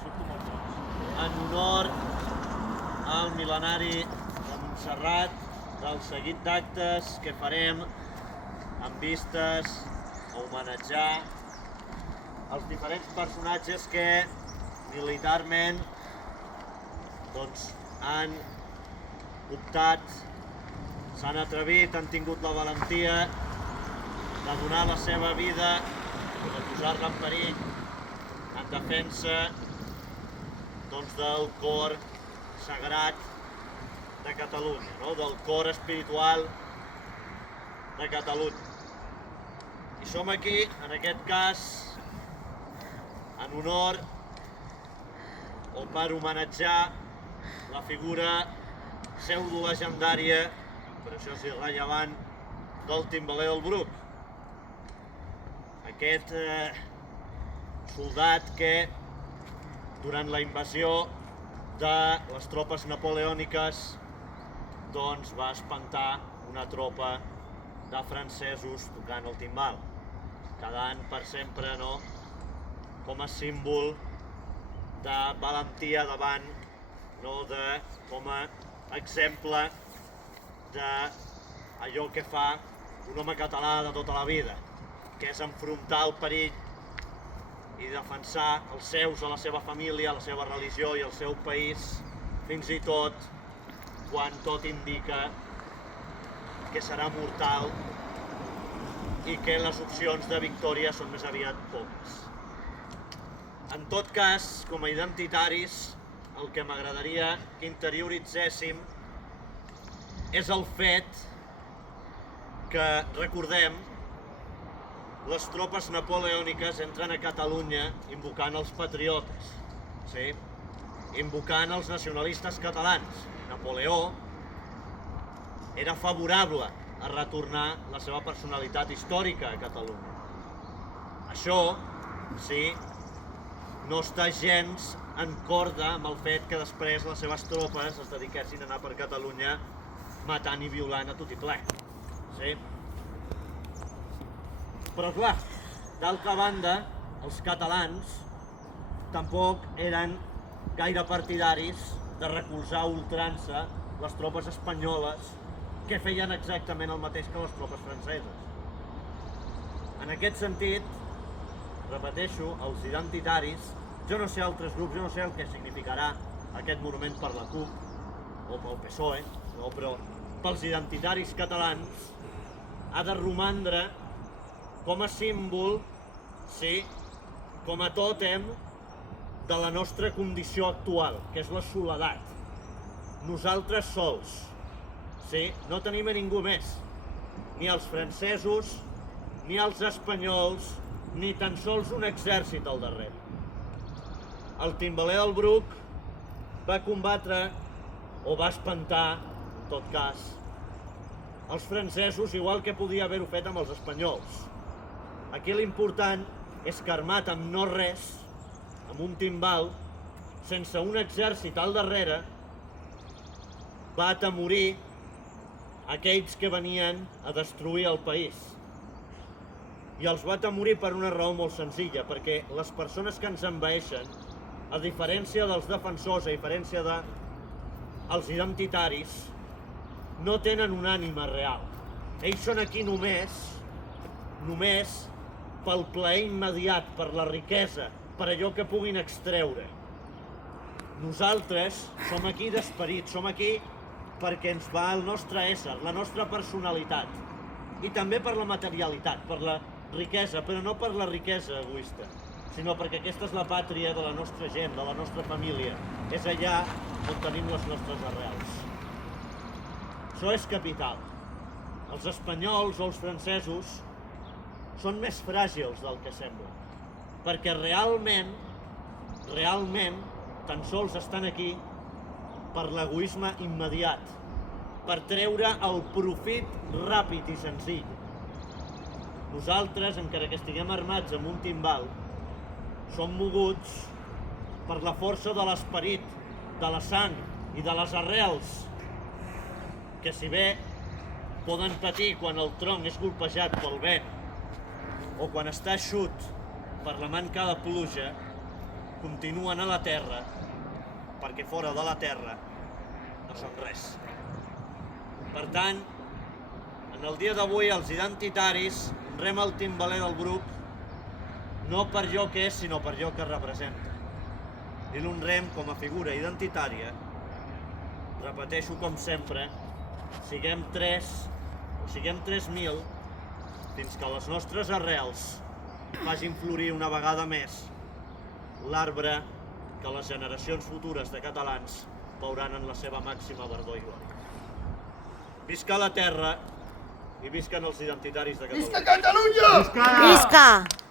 en honor al mil·lenari de Montserrat, del seguit d'actes que farem amb vistes a homenatjar els diferents personatges que militarment han optat, s'han atrevit, han tingut la valentia de donar la seva vida, de posar-la en perill en defensa del cor sagrat de Catalunya, del cor espiritual de Catalunya. I som aquí, en aquest cas, en honor o per homenatjar la figura pseudo-legendària, per això és irrellevant, del Timbaler del Bruc. Aquest soldat que, durant la invasió de les tropes napoleòniques, va espantar una tropa de francesos tocant el timbal, quedant per sempre com a símbol de valentia davant, com a exemple d'allò que fa un home català de tota la vida, que és enfrontar el perill i defensar els seus, a la seva família, la seva religió i el seu país, fins i tot quan tot indica que serà mortal i que les opcions de victòria són més aviat poques. En tot cas, com a identitaris, el que m'agradaria que interioritzéssim és el fet que, recordem, les tropes napoleòniques entren a Catalunya invocant els patriotes, invocant els nacionalistes catalans. Napoleó era favorable a retornar la seva personalitat històrica a Catalunya. Això, no està gens en corda amb el fet que després les seves tropes es dediquessin a anar per Catalunya matant i violant a tot i ple. Però clar, d'altra banda, els catalans tampoc eren gaire partidaris de recolzar a ultrança les tropes espanyoles que feien exactament el mateix que les tropes franceses. En aquest sentit, repeteixo, els identitaris, jo no sé altres grups, jo no sé el que significarà aquest monument per la CUP o pel PSOE, però pels identitaris catalans ha de romandre com a símbol, com a tòtem de la nostra condició actual, que és la soledat. Nosaltres sols, no tenim a ningú més, ni els francesos, ni els espanyols, ni tan sols un exèrcit al darrere. El Timbaler del Bruc va combatre, o va espantar, en tot cas, els francesos, igual que podia haver-ho fet amb els espanyols. Aquí l'important és que armat amb no res, amb un timbal, sense un exèrcit al darrere, va atemorir aquells que venien a destruir el país. I els va atemorir per una raó molt senzilla, perquè les persones que ens envaeixen, a diferència dels defensors, a diferència dels identitaris, no tenen una ànima real. Ells són aquí només pel plaer immediat, per la riquesa, per allò que puguin extreure. Nosaltres som aquí d'esperit, som aquí perquè ens va el nostre ésser, la nostra personalitat, i també per la materialitat, per la riquesa, però no per la riquesa egoista, sinó perquè aquesta és la pàtria de la nostra gent, de la nostra família. És allà on tenim les nostres arrels. Això és capital. Els espanyols o els francesos són més fràgils del que sembla, perquè realment, tan sols estan aquí per l'egoisme immediat, per treure el profit ràpid i senzill. Nosaltres, encara que estiguem armats amb un timbal, som moguts per la força de l'esperit, de la sang i de les arrels, que si bé poden patir quan el tronc és colpejat pel vent o quan està eixut per la manca de pluja, continuen a la terra, perquè fora de la terra no són res. Per tant, en el dia d'avui els identitaris honrem el timbaler del grup no per allò que és, sinó per allò que representa. I l'honrem com a figura identitària. Repeteixo com sempre, siguem 3 o siguem 3.000, fins que les nostres arrels facin florir una vegada més l'arbre que les generacions futures de catalans veuran en la seva màxima verdor i glòria. Visca la terra i visquen els identitaris de Catalunya! Visca Catalunya! Visca!